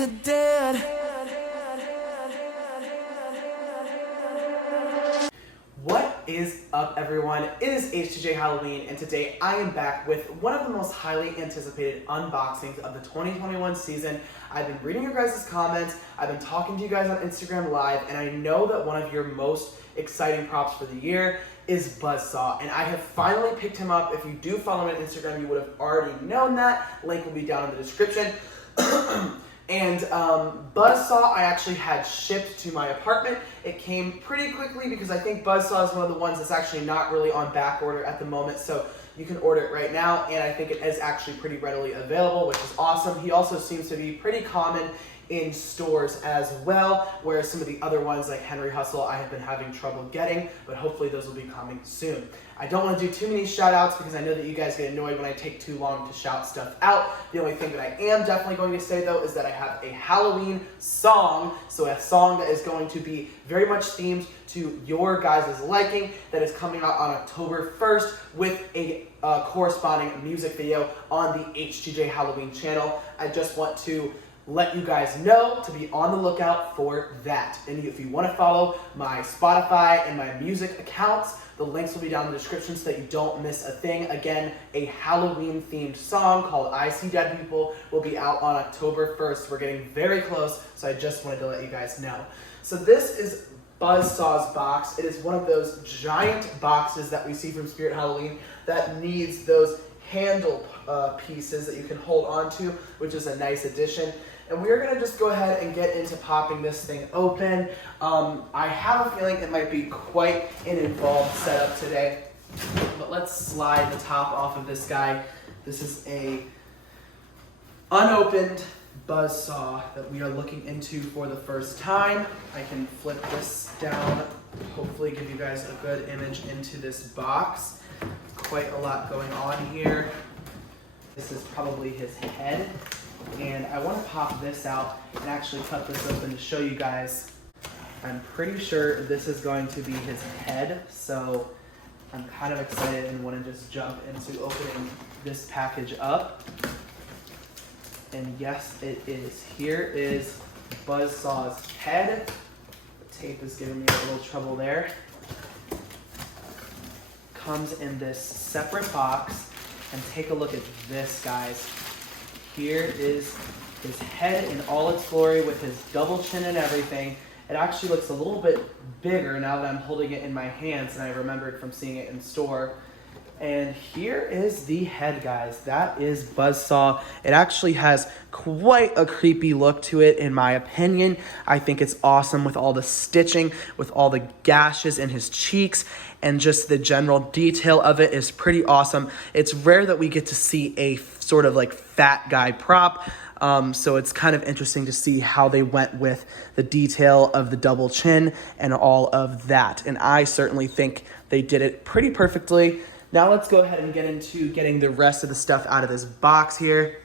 the dead. What is up, everyone? It is H2J Halloween, and today I am back with one of the most highly anticipated unboxings of the 2021 season. I've been reading your guys' comments, I've been talking to you guys on Instagram Live, and I know that one of your most exciting props for the year is Buzzsaw, and I have finally picked him up. If you do follow me on Instagram, you would have already known that. Link will be down in the description. And Buzzsaw I actually had shipped to my apartment. It came pretty quickly because I think Buzzsaw is one of the ones that's actually not really on back order at the moment, so you can order it right now, and I think it is actually pretty readily available, which is awesome. He also seems to be pretty common in stores as well, whereas some of the other ones like Henry Hustle I have been having trouble getting, but hopefully those will be coming soon. I don't want to do too many shout outs because I know that you guys get annoyed when I take too long to shout stuff out. The only thing that I am definitely going to say though is that I have a Halloween song, so a song that is going to be very much themed to your guys' liking, that is coming out on October 1st with a corresponding music video on the H2J Halloween channel. I just want to let you guys know to be on the lookout for that. And if you want to follow my Spotify and my music accounts, the links will be down in the description so that you don't miss a thing. Again, a Halloween themed song called I See Dead People will be out on October 1st. We're getting very close, so I just wanted to let you guys know. So this is Buzzsaw's box. It is one of those giant boxes that we see from Spirit Halloween that needs those handle pieces that you can hold onto, which is a nice addition. And we're gonna just go ahead and get into popping this thing open. I have a feeling it might be quite an involved setup today, but let's slide the top off of this guy. This is a unopened Buzzsaw that we are looking into for the first time. I can flip this down, hopefully give you guys a good image into this box. Quite a lot going on here. This is probably his head, and I want to pop this out and actually cut this open to show you guys. I'm pretty sure this is going to be his head, so I'm kind of excited and want to just jump into opening this package up. And yes, it is. Here is Buzzsaw's head. The tape is giving me a little trouble there. Comes in this separate box, and take a look at this, guys. Here is his head in all its glory with his double chin and everything. It actually looks a little bit bigger now that I'm holding it in my hands, and I remembered from seeing it in store. And here is the head, guys. That is Buzzsaw. It actually has quite a creepy look to it, in my opinion. I think it's awesome with all the stitching, with all the gashes in his cheeks, and just the general detail of it is pretty awesome. It's rare that we get to see a sort of like fat guy prop. So it's kind of interesting to see how they went with the detail of the double chin and all of that. And I certainly think they did it pretty perfectly. Now let's go ahead and get into getting the rest of the stuff out of this box here.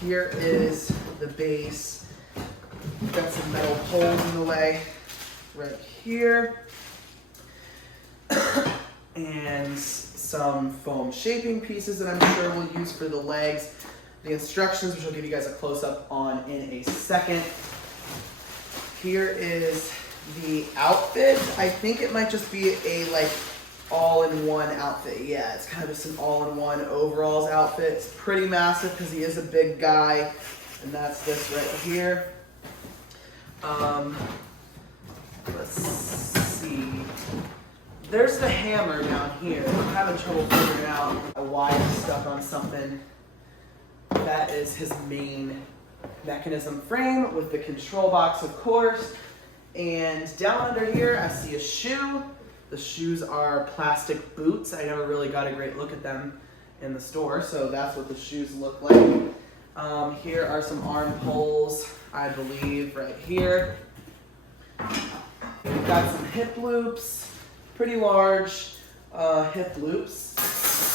Here is the base. Got some metal holes in the way right here. And some foam shaping pieces that I'm sure we'll use for the legs. The instructions, which I'll give you guys a close-up on in a second. Here is the outfit. I think it might just be a all-in-one outfit. Yeah, it's kind of just an all-in-one overalls outfit. It's pretty massive because he is a big guy, and that's this right here. Let's see. There's the hammer down here. I'm having trouble figuring out why it's stuck on something. That is his main mechanism frame with the control box, of course. And down under here, I see a shoe. The shoes are plastic boots. I never really got a great look at them in the store, so that's what the shoes look like. Here are some arm holes, I believe, right here. We've got some hip loops, pretty large hip loops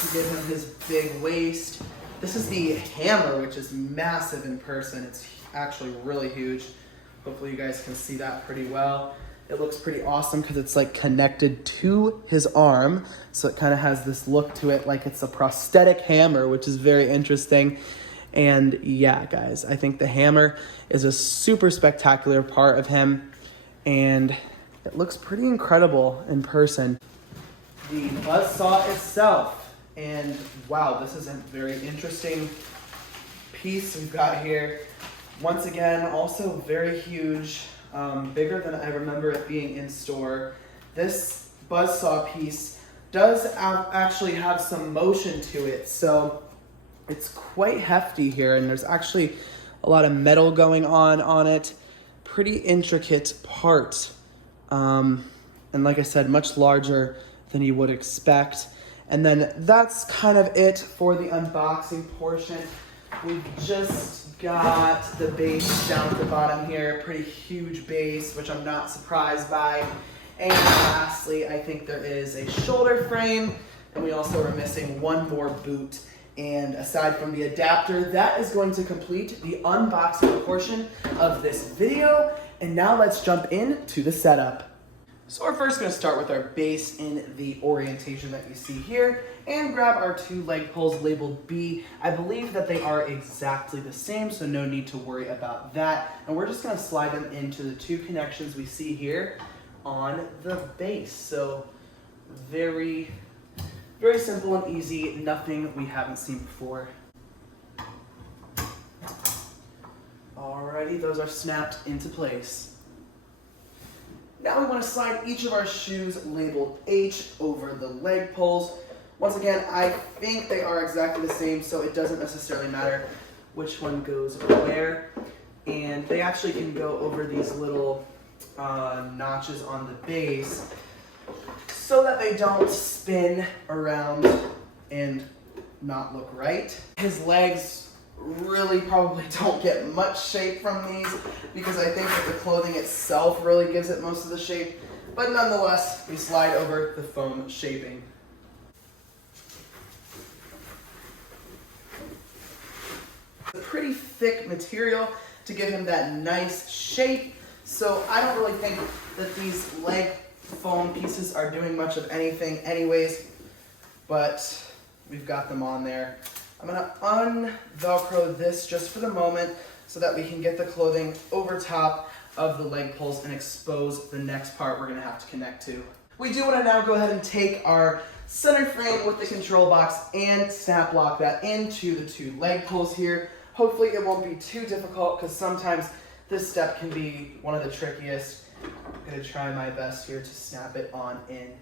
to give him his big waist. This is the hammer, which is massive in person. It's actually really huge. Hopefully you guys can see that pretty well. It looks pretty awesome because it's like connected to his arm. So it kind of has this look to it like it's a prosthetic hammer, which is very interesting. And yeah, guys, I think the hammer is a super spectacular part of him, and it looks pretty incredible in person. The Buzzsaw itself, and wow, this is a very interesting piece we've got here. Once again, also very huge, bigger than I remember it being in store. This Buzzsaw piece does actually have some motion to it, so it's quite hefty here, and there's actually a lot of metal going on it. Pretty intricate part, and like I said, much larger than you would expect. And then that's kind of it for the unboxing portion. We've just got the base down at the bottom here, pretty huge base, which I'm not surprised by. And lastly, I think there is a shoulder frame, and we also are missing one more boot. And aside from the adapter, that is going to complete the unboxing portion of this video. And now let's jump into the setup. So we're first going to start with our base in the orientation that you see here and grab our two leg pulls labeled B. I believe that they are exactly the same, so no need to worry about that. And we're just going to slide them into the two connections we see here on the base. So very, very simple and easy, nothing we haven't seen before. Alrighty, those are snapped into place. Now we want to slide each of our shoes labeled H over the leg poles. Once again, I think they are exactly the same, so it doesn't necessarily matter which one goes where. And they actually can go over these little notches on the base so that they don't spin around and not look right. His legs really probably don't get much shape from these because I think that the clothing itself really gives it most of the shape, but nonetheless, we slide over the foam shaping. It's a pretty thick material to give him that nice shape, so I don't really think that these leg foam pieces are doing much of anything anyways, but we've got them on there. I'm gonna un-Velcro this just for the moment so that we can get the clothing over top of the leg poles and expose the next part we're gonna have to connect to. We do wanna now go ahead and take our center frame with the control box and snap lock that into the two leg poles here. Hopefully it won't be too difficult because sometimes this step can be one of the trickiest. I'm gonna try my best here to snap it on in.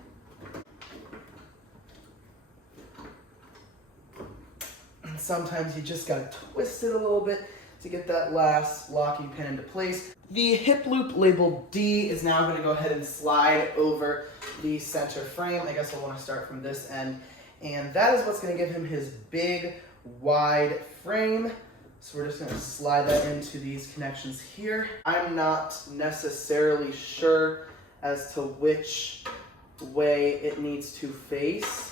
Sometimes you just gotta twist it a little bit to get that last locking pin into place. The hip loop labeled D is now gonna go ahead and slide over the center frame. I guess we'll wanna start from this end. And that is what's gonna give him his big, wide frame. So we're just gonna slide that into these connections here. I'm not necessarily sure as to which way it needs to face.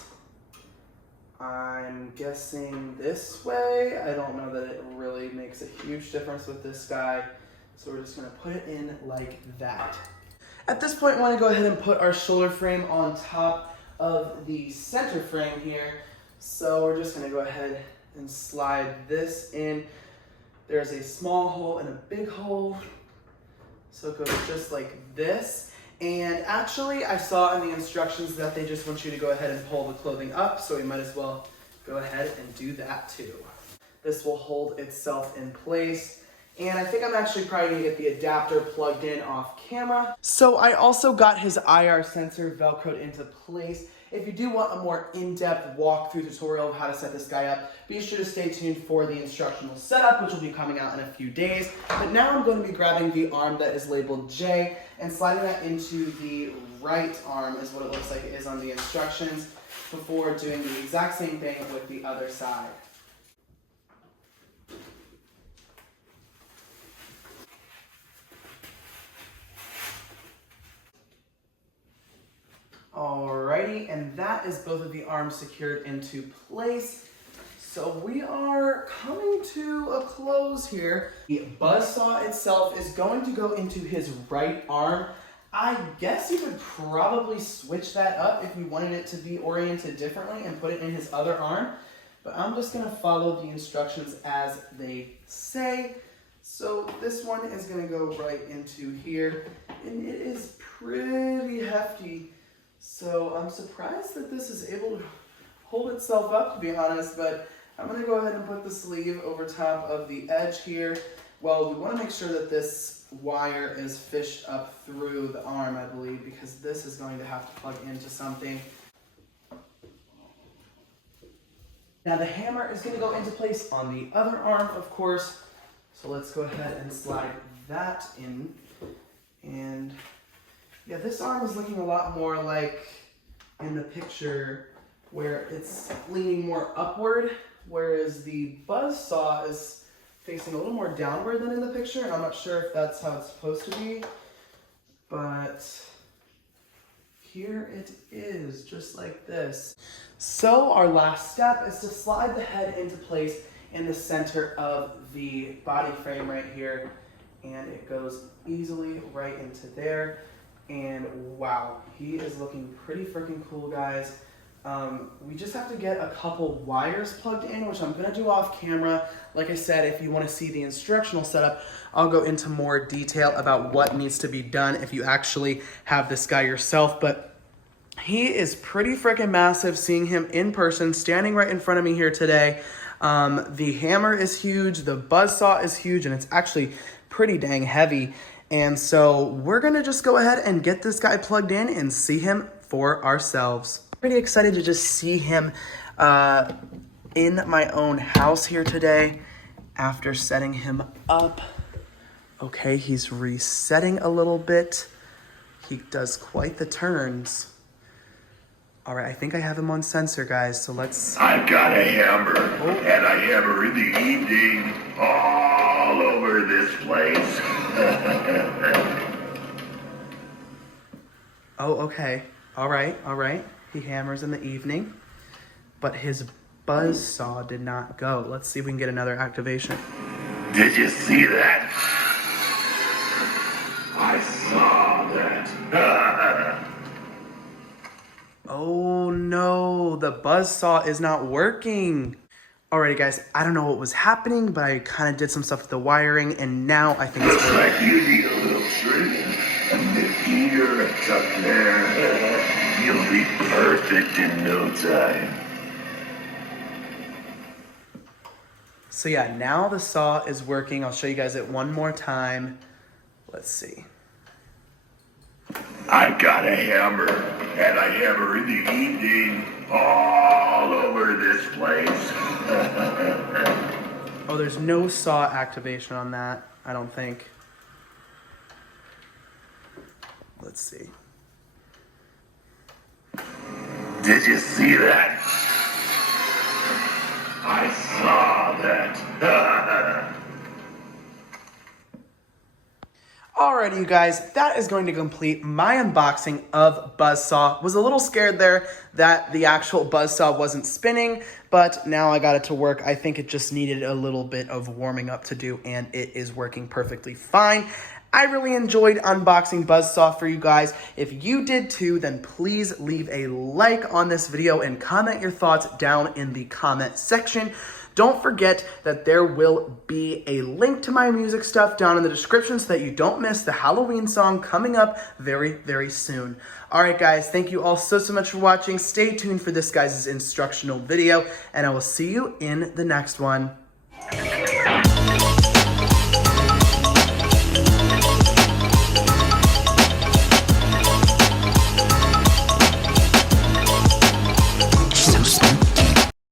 I'm guessing this way. I don't know that it really makes a huge difference with this guy. So we're just gonna put it in like that. At this point, I wanna go ahead and put our shoulder frame on top of the center frame here. So we're just gonna go ahead and slide this in. There's a small hole and a big hole. So it goes just like this. And actually, I saw in the instructions that they just want you to go ahead and pull the clothing up, so we might as well go ahead and do that too. This will hold itself in place. And I think I'm actually probably gonna get the adapter plugged in off camera. So I also got his IR sensor Velcroed into place. If you do want a more in-depth walkthrough tutorial of how to set this guy up, be sure to stay tuned for the instructional setup, which will be coming out in a few days. But now I'm going to be grabbing the arm that is labeled J and sliding that into the right arm is what it looks like it is on the instructions before doing the exact same thing with the other side. Alrighty, and that is both of the arms secured into place. So we are coming to a close here. The Buzzsaw itself is going to go into his right arm. I guess you could probably switch that up if you wanted it to be oriented differently and put it in his other arm. but I'm just gonna follow the instructions as they say. So this one is gonna go right into here, and it is pretty hefty. So I'm surprised that this is able to hold itself up, to be honest, but I'm gonna go ahead and put the sleeve over top of the edge here. Well, we wanna make sure that this wire is fished up through the arm, I believe, because this is going to have to plug into something. Now the hammer is gonna go into place on the other arm, of course. So let's go ahead and slide that in. And yeah, this arm is looking a lot more like in the picture where it's leaning more upward, whereas the Buzzsaw is facing a little more downward than in the picture. And I'm not sure if that's how it's supposed to be, but here it is, just like this. So our last step is to slide the head into place in the center of the body frame right here. And it goes easily right into there. And wow, he is looking pretty freaking cool, guys. We just have to get a couple wires plugged in, which I'm gonna do off camera. Like I said, if you wanna see the instructional setup, I'll go into more detail about what needs to be done if you actually have this guy yourself. But he is pretty freaking massive, seeing him in person, standing right in front of me here today. The hammer is huge, the Buzzsaw is huge, and it's actually pretty dang heavy. And so we're gonna just go ahead and get this guy plugged in and see him for ourselves. Pretty excited to just see him in my own house here today after setting him up. Okay, he's resetting a little bit. He does quite the turns. All right, I think I have him on sensor, guys, so let's... I've got a hammer, and I hammer in the evening all over this place. Oh, okay. All right. He hammers in the evening, but his Buzzsaw did not go. Let's see if we can get another activation. Did you see that? I saw that. Oh no, the Buzzsaw is not working. Alrighty guys, I don't know what was happening, but I kind of did some stuff with the wiring, and now I think it's Looks like you need a little trimming. A nip here, a tuck there. You'll be perfect in no time. So yeah, now the saw is working. I'll show you guys it one more time. Let's see. I've got a hammer, and I hammer in the evening all over this place. Oh, there's no saw activation on that, I don't think. Let's see. Did you see that? I saw that. Alrighty, you guys, that is going to complete my unboxing of Buzzsaw. Was a little scared there that the actual Buzzsaw wasn't spinning, but now I got it to work. I think it just needed a little bit of warming up to do, and it is working perfectly fine. I really enjoyed unboxing Buzzsaw for you guys. If you did too, then please leave a like on this video and comment your thoughts down in the comment section. Don't forget that there will be a link to my music stuff down in the description so that you don't miss the Halloween song coming up very, very soon. All right, guys, thank you all so much for watching. Stay tuned for this guys' instructional video, and I will see you in the next one.